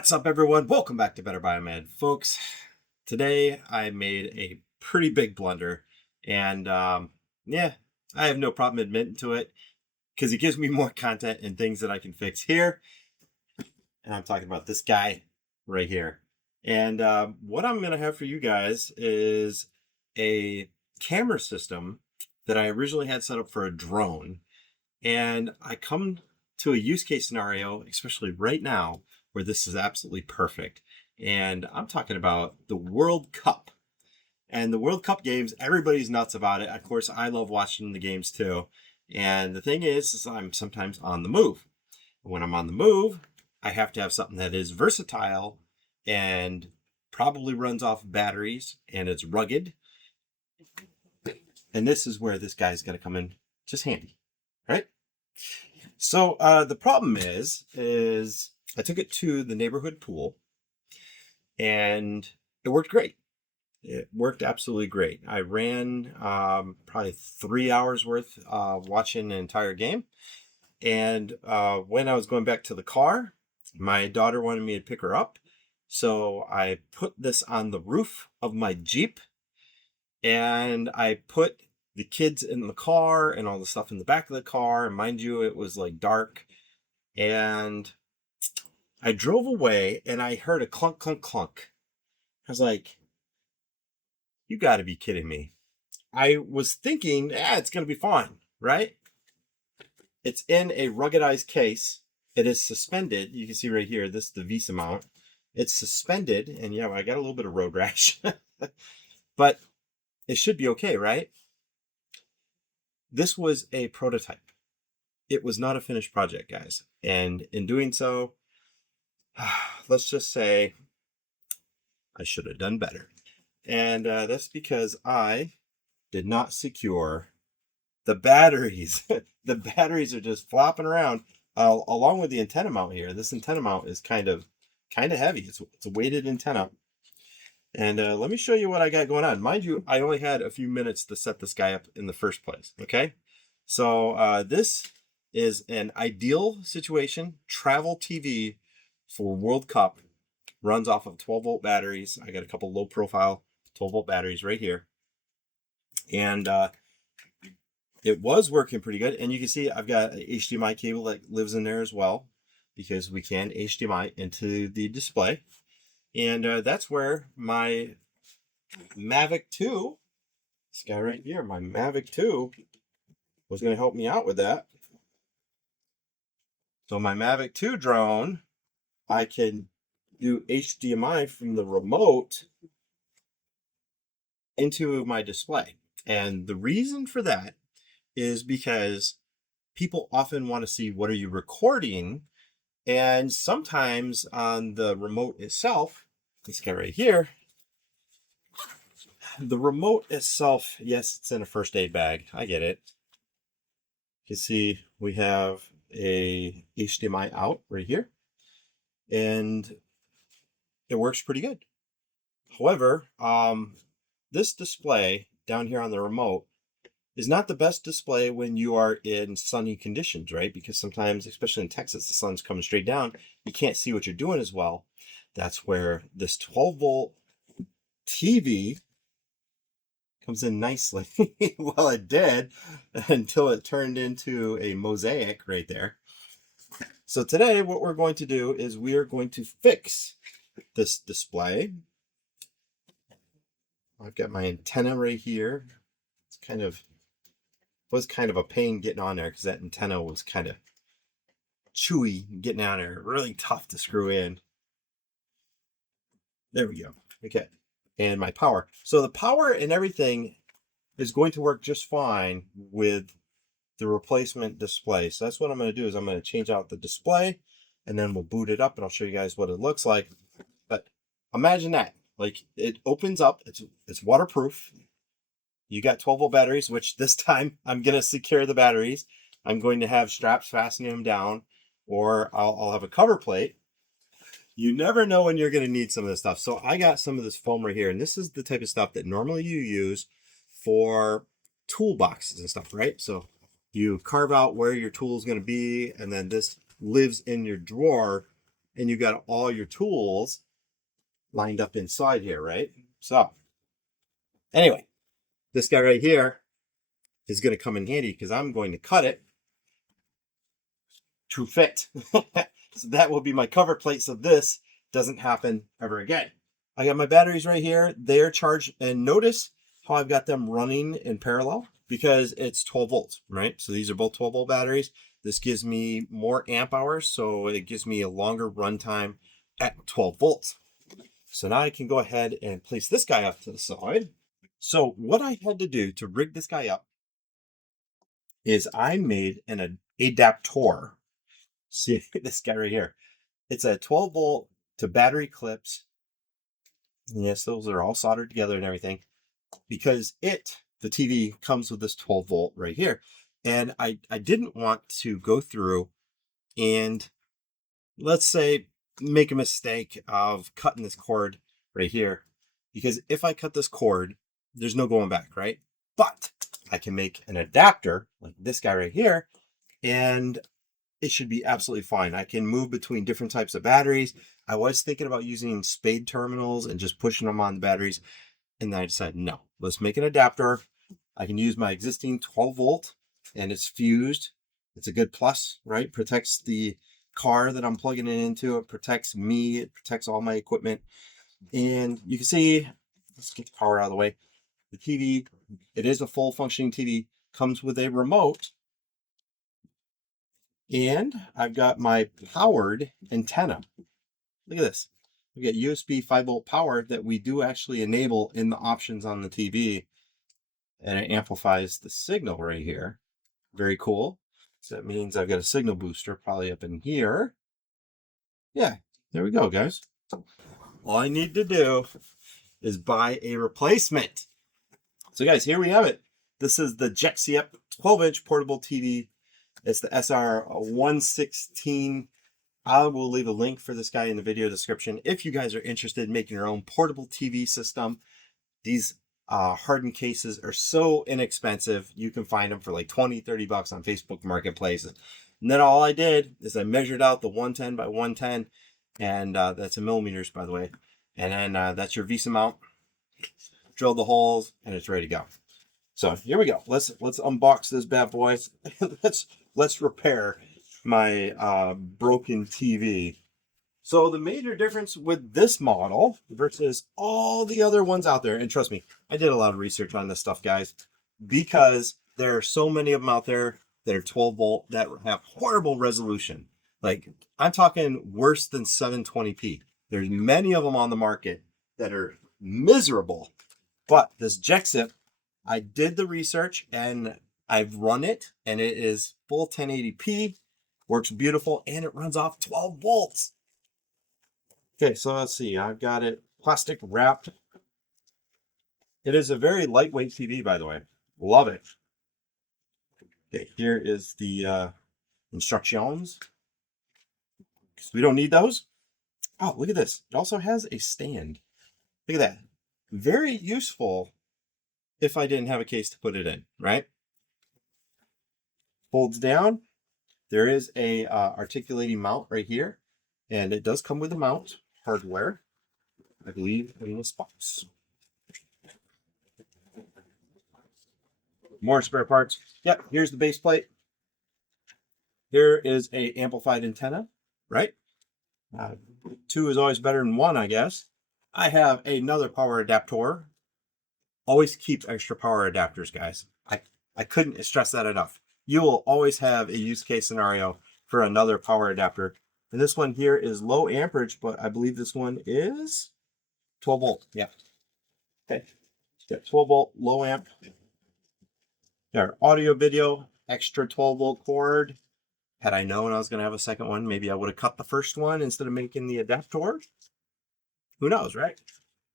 What's up, everyone? Welcome back to Better Biomed. Folks, today I made a pretty big blunder, and yeah, I have no problem admitting to it because it gives me more content and things that I can fix here. And I'm talking about this guy right here. And what I'm going to have for you guys is a camera system that I originally had set up for a drone. And I come to a use case scenario, especially right now, where this is absolutely perfect. And I'm talking about the World Cup. And the World Cup games, everybody's nuts about it. Of course, I love watching the games too. And the thing is I'm sometimes on the move. When I'm on the move, I have to have something that is versatile and probably runs off batteries and it's rugged. And this is where this guy's going to come in just handy, right? So the problem is I took it to the neighborhood pool and it worked great. It worked absolutely great. I ran probably 3 hours worth watching an entire game. And when I was going back to the car, my daughter wanted me to pick her up. So I put this on the roof of my Jeep and I put the kids in the car and all the stuff in the back of the car. And mind you, it was like dark. And I drove away and I heard a clunk, clunk, clunk. I was like, you got to be kidding me. I was thinking, it's going to be fine, right? It's in a ruggedized case. It is suspended. You can see right here, this is the Visa mount. It's suspended. And yeah, I got a little bit of road rash. But it should be okay, right? This was a prototype. It was not a finished project, guys. And in doing so, let's just say I should have done better. And that's because I did not secure the batteries. The batteries are just flopping around along with the antenna mount here. This antenna mount is kind of heavy. It's a weighted antenna. And let me show you what I got going on. Mind you, I only had a few minutes to set this guy up in the first place. Okay. So this is an ideal situation. Travel TV for World Cup runs off of 12-volt batteries. I got a couple low profile 12-volt batteries right here. And it was working pretty good. And you can see I've got an HDMI cable that lives in there as well because we can HDMI into the display. And that's where my Mavic 2, this guy right here, my Mavic 2 was going to help me out with that. So my Mavic 2 drone, I can do HDMI from the remote into my display. And the reason for that is because people often want to see what are you recording. And sometimes on the remote itself, this guy right here, the remote itself, yes, it's in a first aid bag. I get it. You can see we have a HDMI out right here. And it works pretty good. However, this display down here on the remote is not the best display when you are in sunny conditions, right? Because sometimes, especially in Texas, the sun's coming straight down. You can't see what you're doing as well. That's where this 12-volt TV comes in nicely. Well, it did until it turned into a mosaic right there. So today what we're going to do is we are going to fix this display. I've got my antenna right here. It's was kind of a pain getting on there because that antenna was kind of chewy getting on there, really tough to screw in. There we go. Okay. And my power. So the power and everything is going to work just fine with the replacement display. So that's what I'm going to do is I'm going to change out the display and then we'll boot it up and I'll show you guys what it looks like. But imagine that. Like it opens up, it's waterproof. You got 12-volt batteries, which this time I'm going to secure the batteries. I'm going to have straps fastening them down, or I'll have a cover plate. You never know when you're going to need some of this stuff. So I got some of this foam right here, and this is the type of stuff that normally you use for toolboxes and stuff, right? So you carve out where your tool is going to be, and then this lives in your drawer and you got all your tools lined up inside here, right? So anyway, this guy right here is going to come in handy because I'm going to cut it to fit. So that will be my cover plate, so this doesn't happen ever again. I got my batteries right here. They are charged, and notice how I've got them running in parallel because it's 12 volts, right? So these are both 12 volt batteries. This gives me more amp hours, so it gives me a longer run time at 12 volts. So now I can go ahead and place this guy up to the side. So what I had to do to rig this guy up is I made an adapter. See this guy right here. It's a 12 volt to battery clips. Yes, those are all soldered together and everything because the TV comes with this 12 volt right here. And I didn't want to go through and, let's say, make a mistake of cutting this cord right here, because if I cut this cord, there's no going back, right? But I can make an adapter like this guy right here, and it should be absolutely fine. I can move between different types of batteries. I was thinking about using spade terminals and just pushing them on the batteries, and then I decided, no, let's make an adapter. I can use my existing 12 volt, and it's fused. It's a good plus, right? Protects the car that I'm plugging it into. It protects me. It protects all my equipment. And you can see, let's get the power out of the way. The TV, it is a full functioning TV, comes with a remote. And I've got my powered antenna. Look at this. We got USB 5 volt power that we do actually enable in the options on the TV. And it amplifies the signal right here. Very cool. So that means I've got a signal booster probably up in here. Yeah, there we go, guys. All I need to do is buy a replacement. So guys, here we have it. This is the Jexiep 12-inch portable TV. It's the SR116. I will leave a link for this guy in the video description if you guys are interested in making your own portable TV system. These hardened cases are so inexpensive. You can find them for like 20-30 bucks on Facebook Marketplace. And then all I did is I measured out the 110 by 110, and that's in millimeters, by the way. And then that's your VESA mount. Drilled the holes, and it's ready to go. So here we go. Let's unbox this bad boy. let's repair my broken TV. So the major difference with this model versus all the other ones out there, and trust me, I did a lot of research on this stuff, guys, because there are so many of them out there that are 12 volt that have horrible resolution. Like, I'm talking worse than 720p. There's many of them on the market that are miserable. But this Jexiep, I did the research and I've run it, and it is full 1080p, works beautiful, and it runs off 12 volts. Okay, so let's see. I've got it plastic wrapped. It is a very lightweight TV, by the way. Love it. Okay, here is the instructions. Because we don't need those. Oh, look at this. It also has a stand. Look at that. Very useful if I didn't have a case to put it in, right? Folds down. There is a articulating mount right here, and it does come with a mount hardware, I believe, in this box. More spare parts. Yep, here's the base plate. Here is a amplified antenna, right? Two is always better than one, I guess. I have another power adapter. Always keep extra power adapters, guys. I couldn't stress that enough. You will always have a use case scenario for another power adapter. And this one here is low amperage, but I believe this one is 12 volt. Yeah. Okay. Got 12 volt, low amp. There, audio, video, extra 12 volt cord. Had I known I was going to have a second one, maybe I would have cut the first one instead of making the adapter. Who knows, right?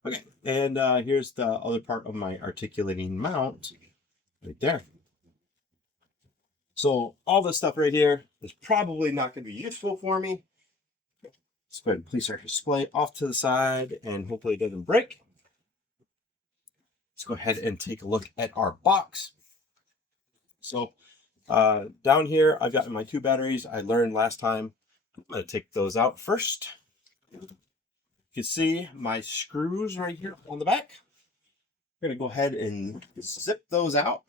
Okay, and here's the other part of my articulating mount right there. So all this stuff right here is probably not going to be useful for me. Let's go ahead and place our display off to the side, and hopefully it doesn't break. Let's go ahead and take a look at our box. So down here, I've got my two batteries. I learned last time I'm going to take those out first. You can see my screws right here on the back. We're going to go ahead and zip those out.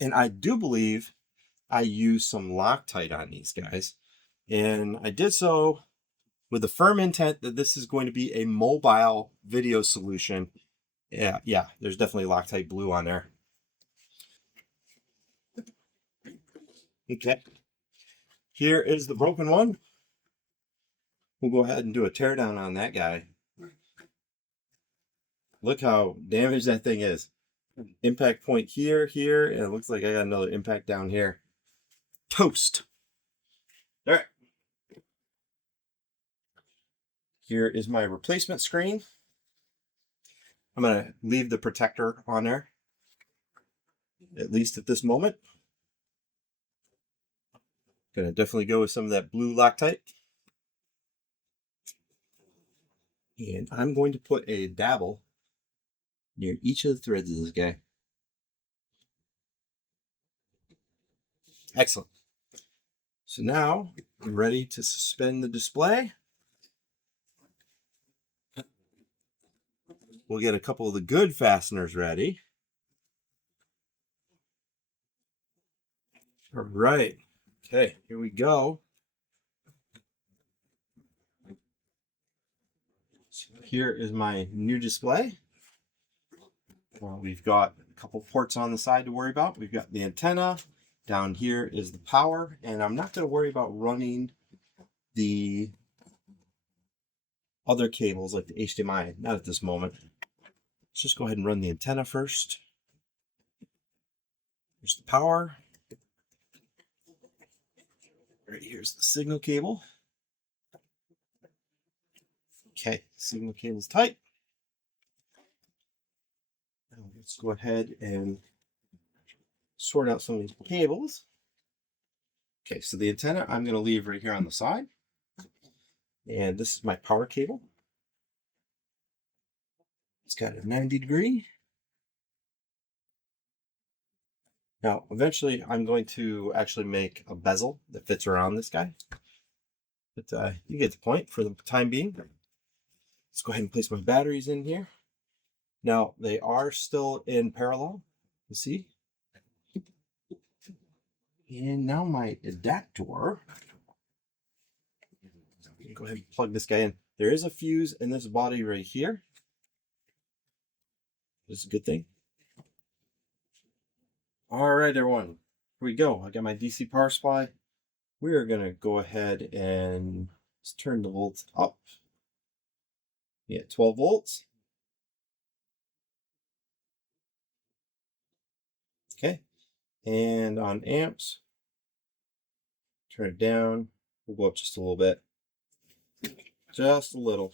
And I do believe I used some Loctite on these guys. And I did so with the firm intent that this is going to be a mobile video solution. Yeah, there's definitely Loctite glue on there. Okay. Here is the broken one. We'll go ahead and do a teardown on that guy. Look how damaged that thing is. Impact point here, and it looks like I got another impact down here. Toast. All right. Here is my replacement screen. I'm going to leave the protector on there, at least at this moment. Going to definitely go with some of that blue Loctite. And I'm going to put a dabble near each of the threads of this guy. Excellent. So now I'm ready to suspend the display. We'll get a couple of the good fasteners ready. All right. Okay, here we go. So here is my new display. We've got a couple ports on the side to worry about. We've got the antenna. Down here is the power, and I'm not going to worry about running the other cables like the HDMI, not at this moment. Let's just go ahead and run the antenna first. Here's the power. Right here's the signal cable. Okay, signal cable's tight. Now let's go ahead and sort out some of these cables. Okay, so the antenna I'm going to leave right here on the side. And this is my power cable. It's got a 90-degree. Now, eventually, I'm going to actually make a bezel that fits around this guy. But you get the point for the time being. Let's go ahead and place my batteries in here. Now, they are still in parallel. You see? And now my adapter. Go ahead and plug this guy in. There is a fuse in this body right here. This is a good thing. All right, everyone. Here we go. I got my DC power supply. We are going to go ahead and let's turn the volts up. Yeah, 12 volts. Okay. And on amps, turn it down. We'll go up just a little bit. Just a little.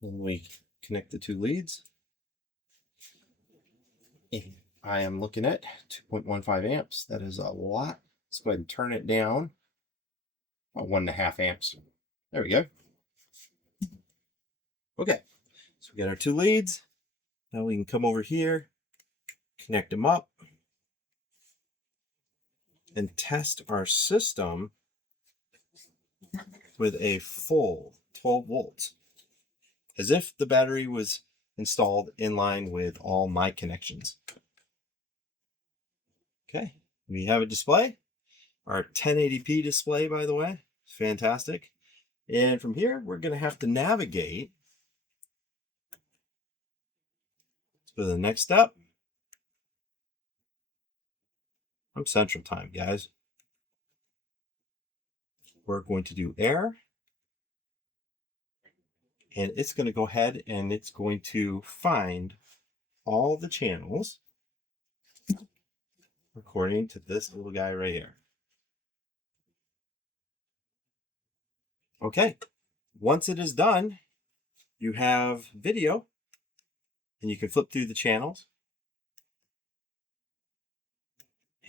Then we connect the two leads. And I am looking at 2.15 amps. That is a lot. Let's go ahead and turn it down. About 1.5 amps. There we go. Okay. So we got our two leads. Now we can come over here, connect them up, and test our system with a full 12 volts, as if the battery was installed in line with all my connections. Okay, we have a display, our 1080p display, by the way. It's fantastic. And from here, we're going to have to navigate to the next step. I'm Central Time, guys. We're going to do air. And it's going to go ahead and it's going to find all the channels according to this little guy right here. Okay. Once it is done, you have video and you can flip through the channels.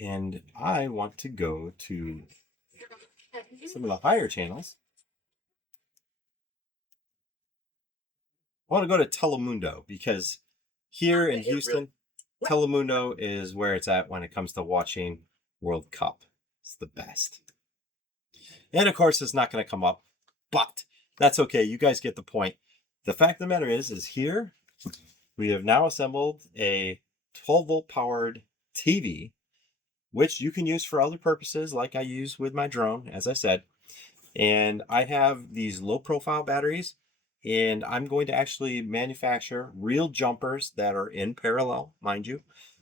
And I want to go to some of the higher channels. I want to go to Telemundo because here in Houston, Telemundo is where it's at when it comes to watching World Cup. It's the best. And of course, it's not going to come up, but that's okay. You guys get the point. The fact of the matter is here we have now assembled a 12-volt powered TV, which you can use for other purposes like I use with my drone, as I said. And I have these low profile batteries, and I'm going to actually manufacture real jumpers that are in parallel, mind you.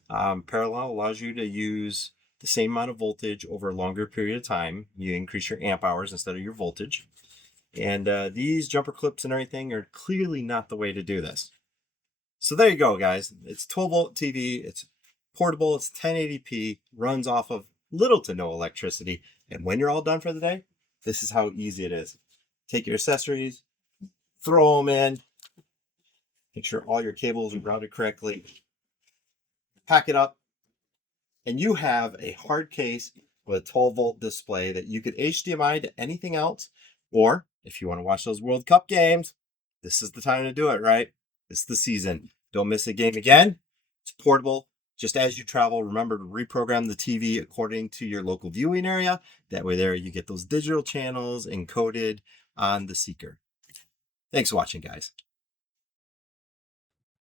Parallel allows you to use the same amount of voltage over a longer period of time. You increase your amp hours instead of your voltage. And these jumper clips and everything are clearly not the way to do this. So there you go, guys. It's 12-volt TV. It's portable. It's 1080p. Runs off of little to no electricity. And when you're all done for the day, this is how easy it is. Take your accessories, throw them in, make sure all your cables are routed correctly, pack it up, and you have a hard case with a 12-volt display that you could HDMI to anything else. Or if you want to watch those World Cup games, this is the time to do it, right? It's the season. Don't miss a game again. It's portable. Just as you travel, remember to reprogram the TV according to your local viewing area. That way there you get those digital channels encoded on the seeker. Thanks for watching, guys.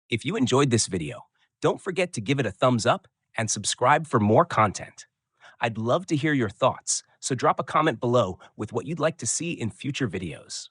If you enjoyed this video, don't forget to give it a thumbs up and subscribe for more content. I'd love to hear your thoughts, so drop a comment below with what you'd like to see in future videos.